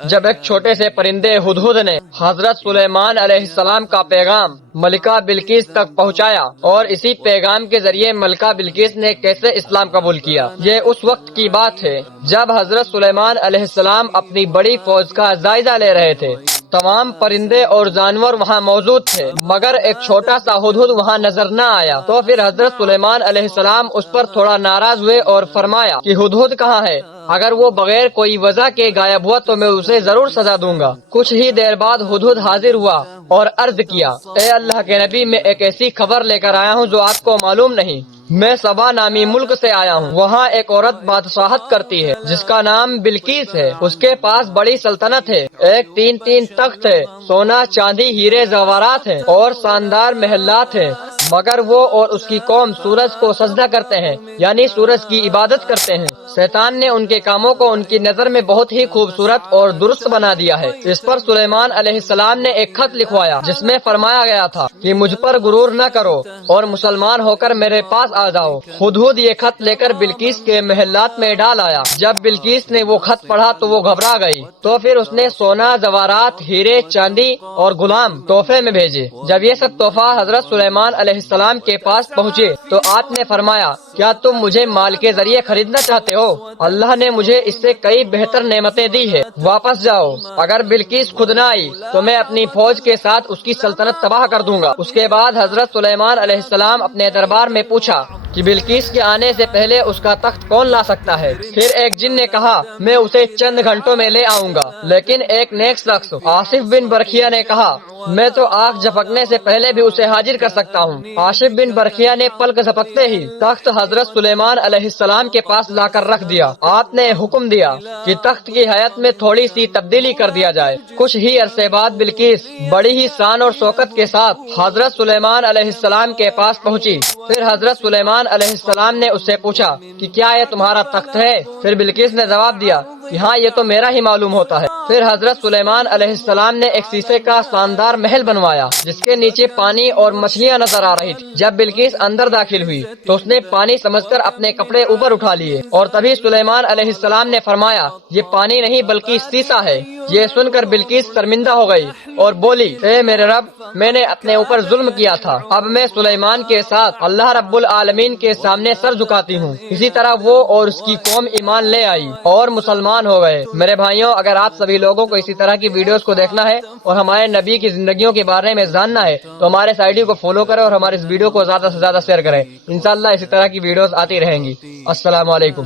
جب ایک چھوٹے سے پرندے ہدہد نے حضرت سلیمان علیہ السلام کا پیغام ملکہ بلقیس تک پہنچایا اور اسی پیغام کے ذریعے ملکہ بلقیس نے کیسے اسلام قبول کیا، یہ اس وقت کی بات ہے جب حضرت سلیمان علیہ السلام اپنی بڑی فوج کا جائزہ لے رہے تھے۔ تمام پرندے اور جانور وہاں موجود تھے مگر ایک چھوٹا سا ہدہد وہاں نظر نہ آیا۔ تو پھر حضرت سلیمان علیہ السلام اس پر تھوڑا ناراض ہوئے اور فرمایا کہ ہدہد کہاں ہے؟ اگر وہ بغیر کوئی وجہ کے غائب ہوا تو میں اسے ضرور سزا دوں گا۔ کچھ ہی دیر بعد ہدہد حاضر ہوا اور عرض کیا، اے اللہ کے نبی، میں ایک ایسی خبر لے کر آیا ہوں جو آپ کو معلوم نہیں۔ میں سبا نامی ملک سے آیا ہوں، وہاں ایک عورت بادشاہت کرتی ہے جس کا نام بلقیس ہے۔ اس کے پاس بڑی سلطنت ہے، ایک تین تخت ہے، سونا چاندی ہیرے زیورات ہیں اور شاندار محلات ہیں، مگر وہ اور اس کی قوم سورج کو سجدہ کرتے ہیں، یعنی سورج کی عبادت کرتے ہیں۔ شیطان نے ان کے کاموں کو ان کی نظر میں بہت ہی خوبصورت اور درست بنا دیا ہے۔ اس پر سلیمان علیہ السلام نے ایک خط لکھوایا جس میں فرمایا گیا تھا کہ مجھ پر غرور نہ کرو اور مسلمان ہو کر میرے پاس آ جاؤ۔ ہدہد یہ خط لے کر بلقیس کے محلات میں ڈال آیا۔ جب بلقیس نے وہ خط پڑھا تو وہ گھبرا گئی، تو پھر اس نے سونا، زیورات، ہیرے، چاندی اور غلام تحفے میں بھیجے۔ جب یہ سب تحفہ حضرت سلیمان علیہ السلام کے پاس پہنچے تو آپ نے فرمایا، کیا تم مجھے مال کے ذریعے خریدنا چاہتے ہو؟ اللہ نے مجھے اس سے کئی بہتر نعمتیں دی ہے، واپس جاؤ۔ اگر بلقیس خود نہ آئی تو میں اپنی فوج کے ساتھ اس کی سلطنت تباہ کر دوں گا۔ اس کے بعد حضرت سلیمان علیہ السلام اپنے دربار میں پوچھا کہ بلقیس کے آنے سے پہلے اس کا تخت کون لا سکتا ہے؟ پھر ایک جن نے کہا، میں اسے چند گھنٹوں میں لے آؤں گا۔ لیکن ایک نیک شخص آصف بن برکھیا نے کہا، میں تو آنکھ جھپکنے سے پہلے بھی اسے حاضر کر سکتا ہوں۔ آصف بن برکھیا نے پلک جھپکتے ہی تخت حضرت سلیمان علیہ السلام کے پاس لا کر رکھ دیا۔ آپ نے حکم دیا کہ تخت کی ہیئت میں تھوڑی سی تبدیلی کر دیا جائے۔ کچھ ہی عرصے بعد بلقیس بڑی ہی شان اور شوکت کے ساتھ حضرت سلیمان علیہ السلام کے پاس پہنچی۔ پھر حضرت سلیمان علیہ السلام نے اس سے پوچھا کہ کیا یہ تمہارا تخت ہے؟ پھر بلقیس نے جواب دیا کہ ہاں، یہ تو میرا ہی معلوم ہوتا ہے۔ پھر حضرت سلیمان علیہ السلام نے ایک شیشے کا شاندار محل بنوایا جس کے نیچے پانی اور مچھلیاں نظر آ رہی تھی۔ جب بلقیس اندر داخل ہوئی تو اس نے پانی سمجھ کر اپنے کپڑے اوپر اٹھا لیے، اور تبھی سلیمان علیہ السلام نے فرمایا، یہ پانی نہیں بلکہ شیشہ ہے۔ یہ سن کر بلقیس شرمندہ ہو گئی اور بولی، اے میرے رب، میں نے اپنے اوپر ظلم کیا تھا، اب میں سلیمان کے ساتھ اللہ رب العالمین کے سامنے سر جھکاتی ہوں۔ اسی طرح وہ اور اس کی قوم ایمان لے آئی اور مسلمان ہو گئے۔ میرے بھائیوں، اگر آپ سبھی لوگوں کو اسی طرح کی ویڈیوز کو دیکھنا ہے اور ہمارے نبی کی زندگیوں کے بارے میں جاننا ہے تو ہمارے اس آئی ڈی کو فالو کریں اور ہمارے اس ویڈیو کو زیادہ سے زیادہ شیئر کریں۔ انشاءاللہ اسی طرح کی ویڈیوز آتی رہیں گی۔ السلام علیکم۔